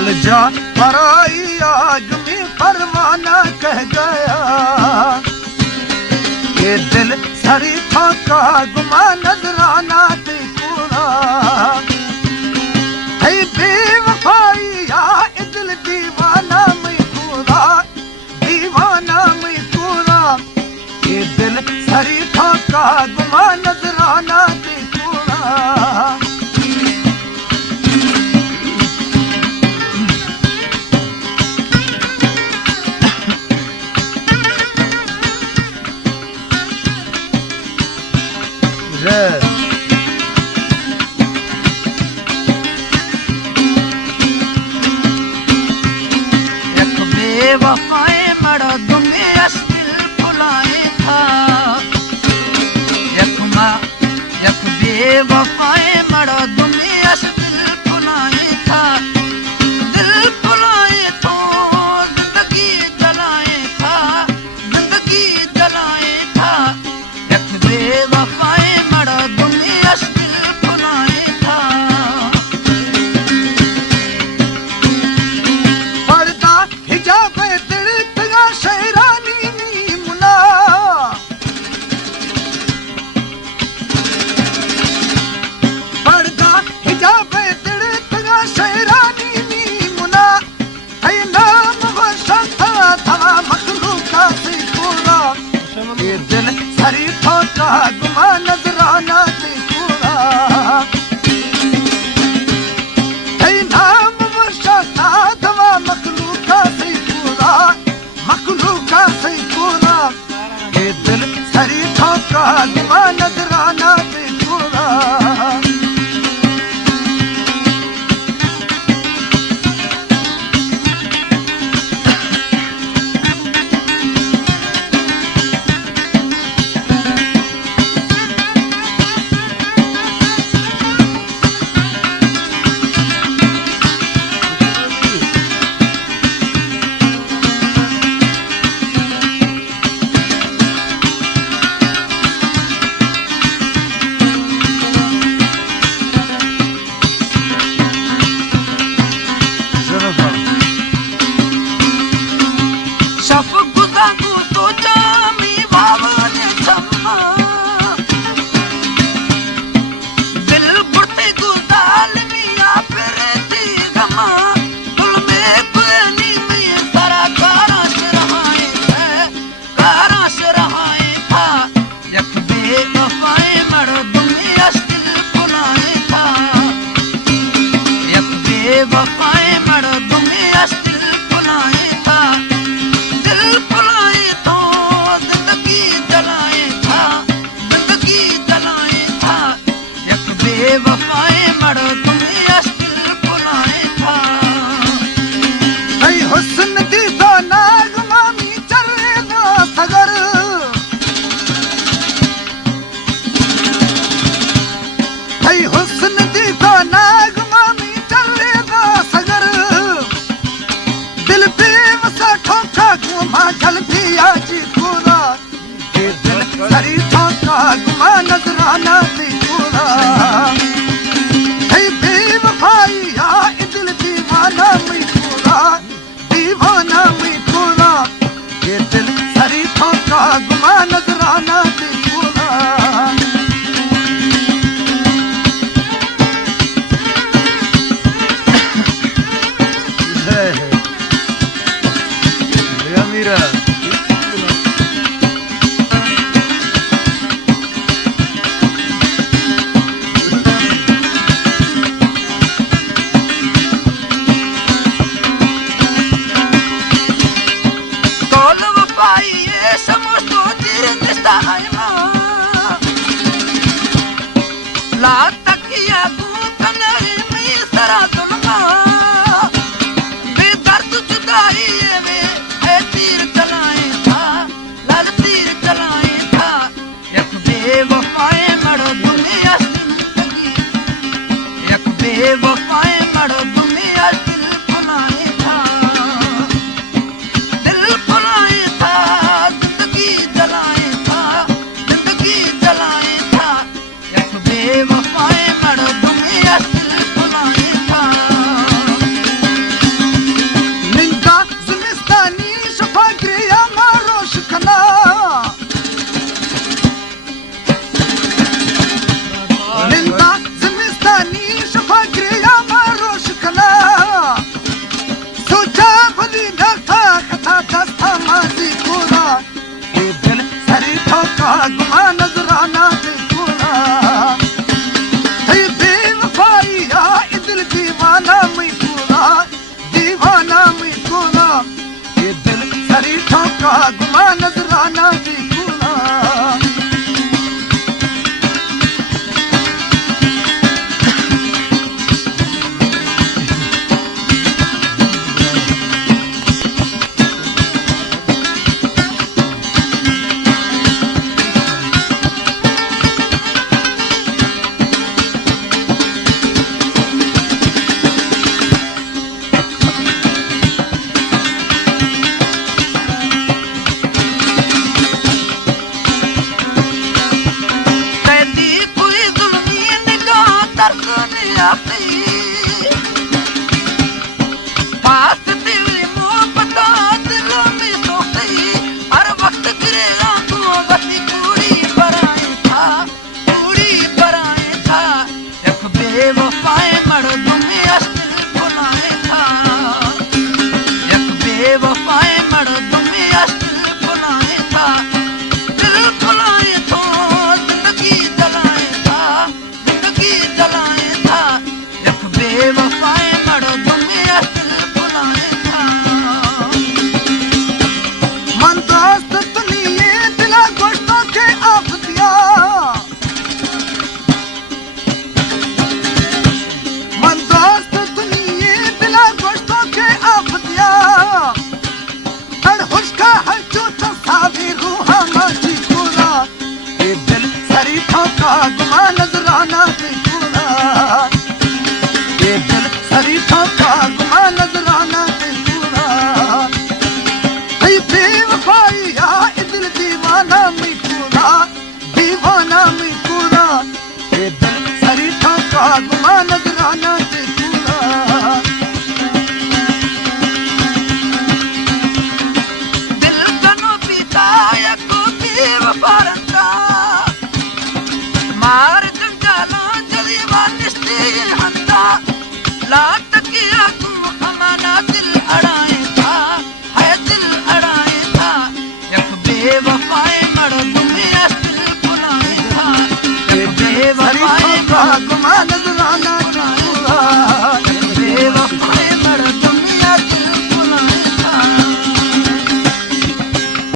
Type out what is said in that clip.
जल जा पराई आग में परवाना कह गया। ये दिल सरी फाका गुमा नजराना ते पूरा है बेवफाई या दिल दीवाना में पूरा दीवाना में पूरा। ये दिल सरी फाका गुमा नजराना ते पूरा। एक बेवफाए मरो दुनिया दिल फुलाए था। एक बेवफाए मरो दुनिया दिल फुलाए था। दिल फुलाए तो जिंदगी जलाए था, जिंदगी जलाए था। एक बेवफाए मरो दुनिया दिल फुलाए था। पर्दा हिजाब दिल तगा शहरानी मुना पर्दा हिजाब दिल तगा शहरानी मुना है नाम वर्षा था मखलूका से पूरा। ये दिल सरी फाका गुमा नजराना से पूरा है नाम वर्षा था मखलूका से पूरा, मखलूका से पूरा। ये दिल सरी फाका गुमा नजराना से पूरा। शफ गुदागु तो जामी भावने छम्मा। दिल बुढ़ते गुदाल मिया फिरती गमा। तुल में कुनी में सारा काराश रहाए है, काराश रहाए था। एक बेवफाए मरो दुनिया दिल फुलाए था। एक बेवफाए मरो दुनिया दिल फुलाए था। दिल फुलाए तो जिंदगी जलाए था, जिंदगी जलाए था। एक बेवफाए मरो दुनिया दिल फुलाए था। है हुस्न दी दाना गुमामी चले ना सगर है हुस्न दी दाना गुमामी चले ना सगर। दिल बेवसा ठोका गुमा जलती आज पूरा। ये दिल सरी फाका गुमा नजराना से पूरा है बेवफाई या दिल दीवाना में पूरा, दीवाना में पूरा। ये दिल सरी फाका गुमा नजराना से पूरा। मीरा ठोका गुमा नजराना देखूना है बेवफाई या दिल दीवाना मैं पूरा ये दिल सरी ठोका गुमा नजराना देखूना गुमा नजराना देखूना ये दिल सरी ठोका गुमा नजराना देखूना है बेवफाई या दिल दीवाना मैं पूरा ये दिल सरी ठोका गुमा नजराना देखूना दिल कनो पिता या को बेवफारंदा मार जंजाला जलीवा निस्ते हंदा लाट किया तू हमारा दिल अड़ाए था है दिल अड़ाए था एक बेवफाए मर दुनिया दिल बुलाए था एक बेवफाए गुमा नजराना